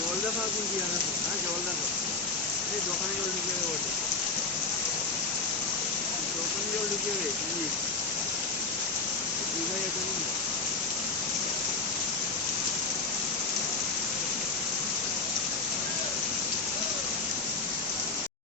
জল দেখা কোন কি জানা হ্যাঁ জল দেখা এই দোকানে জল ঢুকিয়ে দেবো দোকানে জল ঢুকিয়ে দেবে ভাই এখন